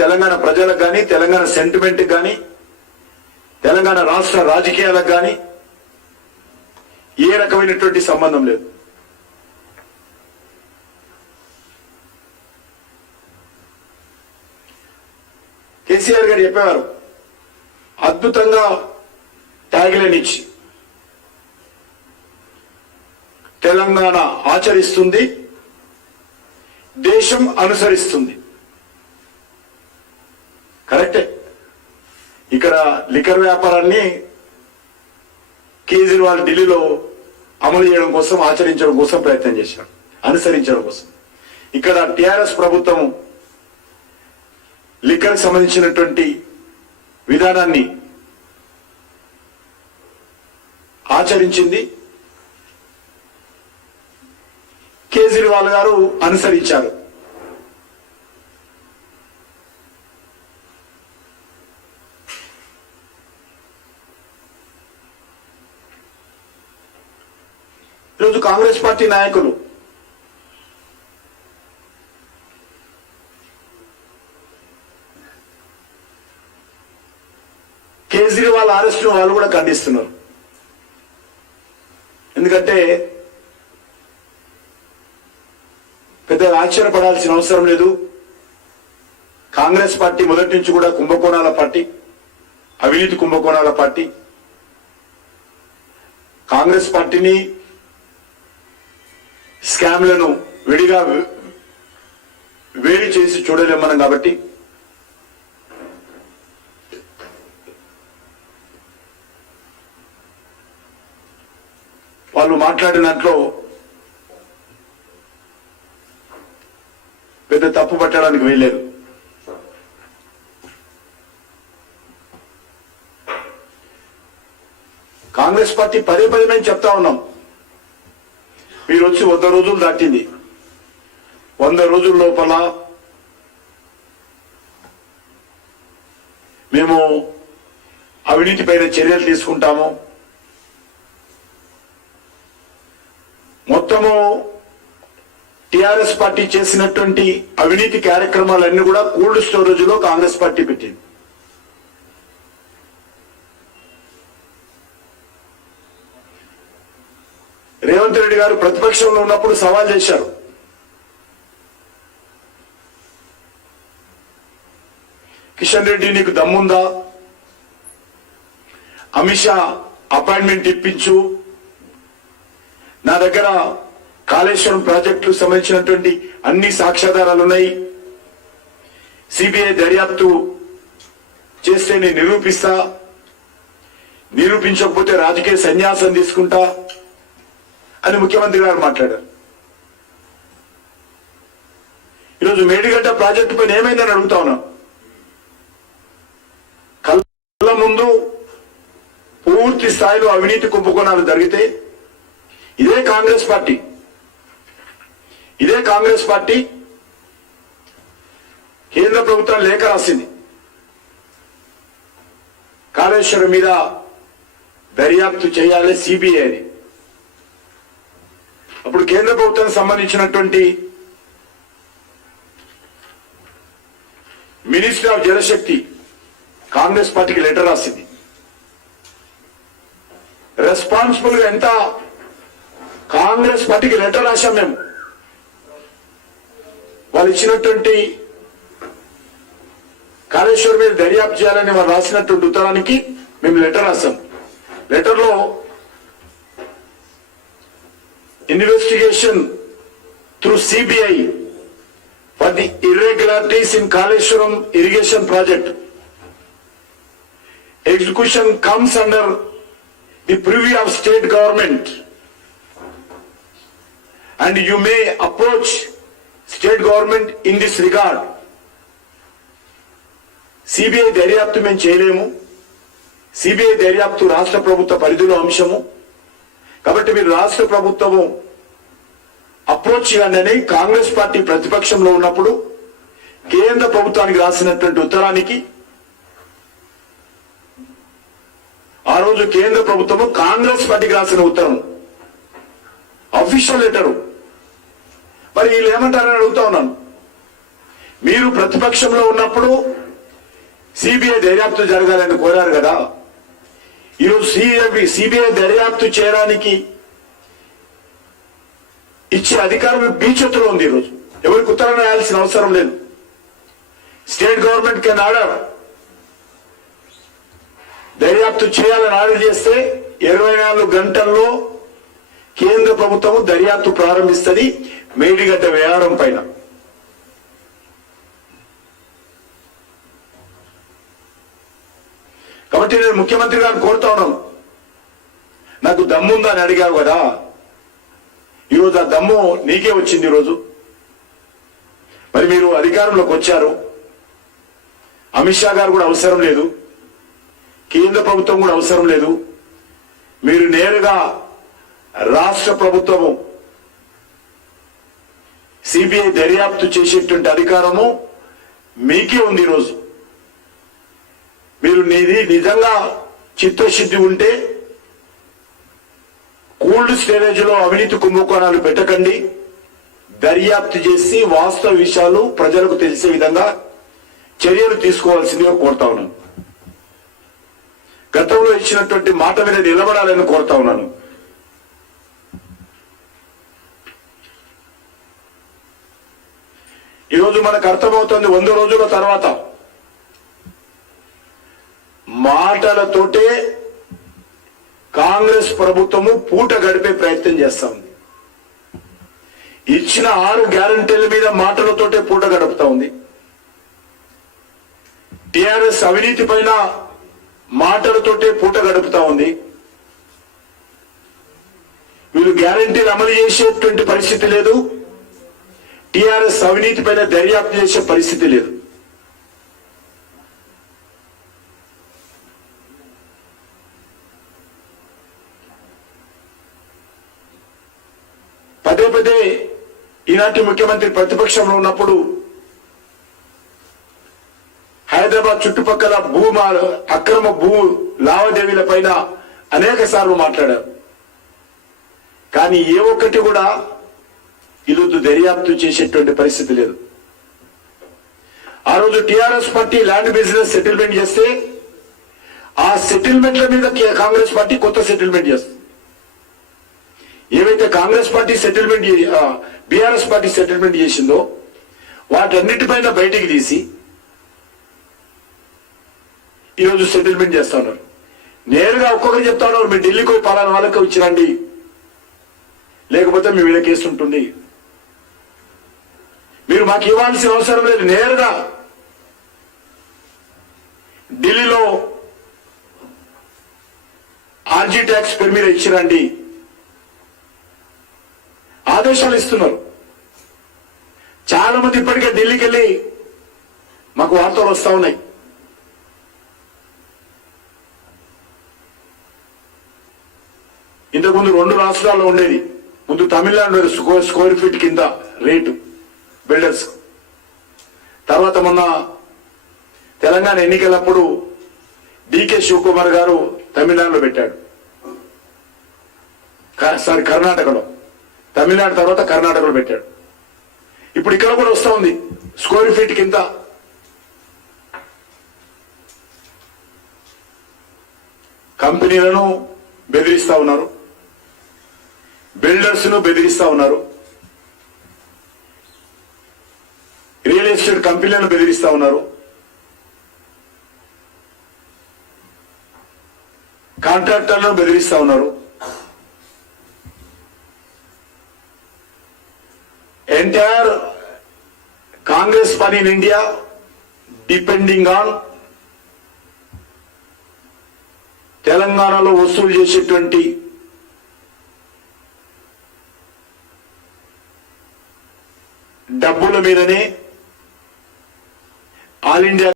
తెలంగాణ ప్రజలకు కానీ, తెలంగాణ సెంటిమెంట్ కానీ, తెలంగాణ రాష్ట్ర రాజకీయాలకు కానీ ఏ రకమైనటువంటి సంబంధం లేదు. కేసీఆర్ గారు చెప్పేవారు, అద్భుతంగా ట్యాగ్లైన్ ఇచ్చి తెలంగాణ ఆచరిస్తుంది, దేశం అనుసరిస్తుంది. కరెక్టే. ఇక్కడ లిక్కర్ వ్యాపారాన్ని కేజ్రీవాల్ ఢిల్లీలో అమలు చేయడం కోసం, ఆచరించడం కోసం ప్రయత్నం చేశారు, అనుసరించడం కోసం. ఇక్కడ టిఆర్ఎస్ ప్రభుత్వం లిక్కర్ సంబంధించినటువంటి విధానాన్ని ఆచరించింది, కేజ్రీవాల్ గారు అనుసరించారు. ఈరోజు కాంగ్రెస్ పార్టీ నాయకులు కేజ్రీవాల్ అరెస్టును వాళ్ళు కూడా ఖండిస్తున్నారు. ఎందుకంటే పెద్దగా ఆశ్చర్యపడాల్సిన అవసరం లేదు. కాంగ్రెస్ పార్టీ మొదటి నుంచి కూడా కుంభకోణాల పార్టీ, అవినీతి కుంభకోణాల పార్టీ. కాంగ్రెస్ పార్టీని స్కామ్లను విడిగా వేడి చేసి చూడలేం మనం. కాబట్టి వాళ్ళు మాట్లాడిన దాంట్లో పెద్ద తప్పు పట్టడానికి వీల్లేదు. కాంగ్రెస్ పార్టీ పదే పదే మేము చెప్తా ఉన్నాం, మీరు వచ్చి 100 రోజులు దాటింది. 100 రోజుల లోపల మేము అవినీతి పైన చర్యలు తీసుకుంటాము. మొత్తము టిఆర్ఎస్ పార్టీ చేసినటువంటి అవినీతి కార్యక్రమాలన్నీ కూడా కోల్డ్ స్టోరేజ్ లో కాంగ్రెస్ పార్టీ పెట్టింది. రేవంత్ రెడ్డి గారు ప్రతిపక్షంలో ఉన్నప్పుడు సవాల్ చేశారు, కిషన్ రెడ్డి నీకు దమ్ముందా, అమిత్ షా అపాయింట్మెంట్ ఇప్పించు, నా దగ్గర కాళేశ్వరం ప్రాజెక్టు సంబంధించినటువంటి అన్ని సాక్ష్యాధారాలు ఉన్నాయి, సిబిఐ దర్యాప్తు చేస్తే నేను నిరూపిస్తా, నిరూపించకపోతే రాజకీయ సన్యాసం తీసుకుంటా అని ముఖ్యమంత్రి గారు మాట్లాడారు. ఈరోజు మేడిగడ్డ ప్రాజెక్టు పైన ఏమైందని అడుగుతా ఉన్నాం. కళ్ళ ముందు పూర్తి స్థాయిలో అవినీతి కుంభకోణాలు జరిగితే ఇదే కాంగ్రెస్ పార్టీ కేంద్ర ప్రభుత్వం లేఖ రాసింది, కాళేశ్వరం మీద దర్యాప్తు చేయాలి సిబిఐ అని. అప్పుడు కేంద్ర ప్రభుత్వానికి సంబంధించినటువంటి మినిస్టర్ ఆఫ్ జలశక్తి కాంగ్రెస్ పార్టీకి లెటర్ రాసింది. రెస్పాన్సిబుల్ గా ఎంత కాంగ్రెస్ పార్టీకి లెటర్ రాశాం మేము. వాళ్ళు ఇచ్చినటువంటి కాళేశ్వరం మీద దర్యాప్తు చేయాలని వాళ్ళు రాసినటువంటి ఉత్తరానికి మేము లెటర్ రాశాం. లెటర్లో investigation through CBI for the irregularities in Kaleshwaram irrigation project. Execution comes under the purview of state government and you may approach state government in this regard. CBI దర్యాప్తు మేము చేయలేము, CBI దర్యాప్తు రాష్ట్ర ప్రభుత్వ పరిధిలో అంశము, కాబట్టి మీరు రాష్ట్ర ప్రభుత్వము అప్రోచ్ చేయండి. కాంగ్రెస్ పార్టీ ప్రతిపక్షంలో ఉన్నప్పుడు కేంద్ర ప్రభుత్వానికి రాసినటువంటి ఉత్తరానికి ఆ రోజు కేంద్ర ప్రభుత్వము కాంగ్రెస్ పార్టీకి రాసిన ఉత్తరం అఫీషియల్ లెటరు. మరి వీళ్ళు ఏమంటారని అడుగుతా ఉన్నాను. మీరు ప్రతిపక్షంలో ఉన్నప్పుడు సిబిఐ దర్యాప్తు జరగాలని కోరారు కదా. ఈరోజు సిబిఐ దర్యాప్తు చేయడానికి ఇచ్చే అధికారం మీ చేతిలో ఉంది. ఈరోజు ఎవరికి ఉత్తరం రాయాల్సిన అవసరం లేదు. స్టేట్ గవర్నమెంట్ కెన్ ఆర్డర్, దర్యాప్తు చేయాలని ఆర్డర్ చేస్తే 24 గంటల్లో కేంద్ర ప్రభుత్వం దర్యాప్తు ప్రారంభిస్తుంది మేడిగడ్డ వ్యవహారం పైన. కాబట్టి నేను ముఖ్యమంత్రి గారిని కోరుతా ఉన్నాను, నాకు దమ్ముందా అని అడిగావు కదా, ఈరోజు ఆ దమ్ము నీకే వచ్చింది. ఈరోజు మరి మీరు అధికారంలోకి వచ్చారు, అమిత్ షా గారు కూడా అవసరం లేదు, కేంద్ర ప్రభుత్వం కూడా అవసరం లేదు. మీరు నేరుగా రాష్ట్ర ప్రభుత్వము సిబిఐ దర్యాప్తు చేసేటువంటి అధికారము మీకే ఉంది. ఈరోజు మీరు నిజంగా చిత్తశుద్ధి ఉంటే కోల్డ్ స్టోరేజ్ లో అవినీతి కుంభకోణాలు పెట్టకండి, దర్యాప్తు చేసి వాస్తవ విషయాలు ప్రజలకు తెలిసే విధంగా చర్యలు తీసుకోవాల్సిందిగా కోరుతా ఉన్నాను. గతంలో ఇచ్చినటువంటి మాట మీద నిలబడాలని కోరుతా ఉన్నాను. ఈరోజు మనకు అర్థమవుతుంది, 100 రోజుల తర్వాత మాటలతోటే కాంగ్రెస్ ప్రభుత్వము పూట గడిపే ప్రయత్నం చేస్తా ఉంది. ఇచ్చిన 6 గ్యారంటీల మీద మాటలతోటే పూట గడుపుతా ఉంది. టిఆర్ఎస్ అవినీతి పైన మాటలతోటే పూట గడుపుతా ఉంది. వీళ్ళు గ్యారంటీలు అమలు చేసేటువంటి పరిస్థితి లేదు, టిఆర్ఎస్ అవినీతి పైన దర్యాప్తు చేసే పరిస్థితి లేదు. పదే పదే ఈనాటి ముఖ్యమంత్రి ప్రతిపక్షంలో ఉన్నప్పుడు హైదరాబాద్ చుట్టుపక్కల అక్రమ భూ లావాదేవీల పైన అనేక సార్లు మాట్లాడారు. కానీ ఏ ఒక్కటి కూడా ఈరోజు దర్యాప్తు చేసేటువంటి పరిస్థితి లేదు. ఆ రోజు TRS party land business settlement చేస్తే ఆ సెటిల్మెంట్ల మీద కాంగ్రెస్ పార్టీ కొత్త సెటిల్మెంట్ చేస్తుంది. ఏవైతే Congress party settlement BRS party settlement చేసిందో వాటన్నిటిపైన బయటికి తీసి ఈరోజు సెటిల్మెంట్ చేస్తా ఉన్నారు. నేరుగా ఒక్కొక్కరు చెప్తా ఉన్నారు, మీరు ఢిల్లీకి పోయి పలానా వాళ్ళకి ఇచ్చిరండి, లేకపోతే మీ వీళ్ళ కేసు ఉంటుంది, మీరు మాకు ఇవ్వాల్సిన అవసరం లేదు. నేరుగా ఢిల్లీలో ఆర్జీ ట్యాక్స్ పేరు మీద ఇచ్చిరండి ఆదేశాలు ఇస్తున్నారు. చాలా మంది ఇప్పటికే ఢిల్లీకి వెళ్ళి మాకు వార్తలు వస్తా ఉన్నాయి. ఇంతకుముందు 2 రాష్ట్రాల్లో ఉండేది, ముందు తమిళనాడు స్క్వేర్ ఫీట్ కింద రేటు బిల్డర్స్, తర్వాత మొన్న తెలంగాణ ఎన్నికలప్పుడు డికే శివకుమార్ గారు తమిళనాడులో పెట్టాడు, కర్ణాటకలో, తమిళనాడు తర్వాత కర్ణాటకలో పెట్టాడు. ఇప్పుడు ఇక్కడ కూడా వస్తా ఉంది స్క్వేర్ ఫీట్ కింద. కంపెనీలను బెదిరిస్తా ఉన్నారు, బిల్డర్స్ ను బెదిరిస్తా ఉన్నారు, రియల్ ఎస్టేట్ కంపెనీలను బెదిరిస్తా ఉన్నారు, కాంట్రాక్టర్లను బెదిరిస్తా ఉన్నారు. Entire Congress party in India depending on తెలంగాణలో వసూలు చేసేటువంటి డబ్బుల మీదనే ఆల్ ఇండియా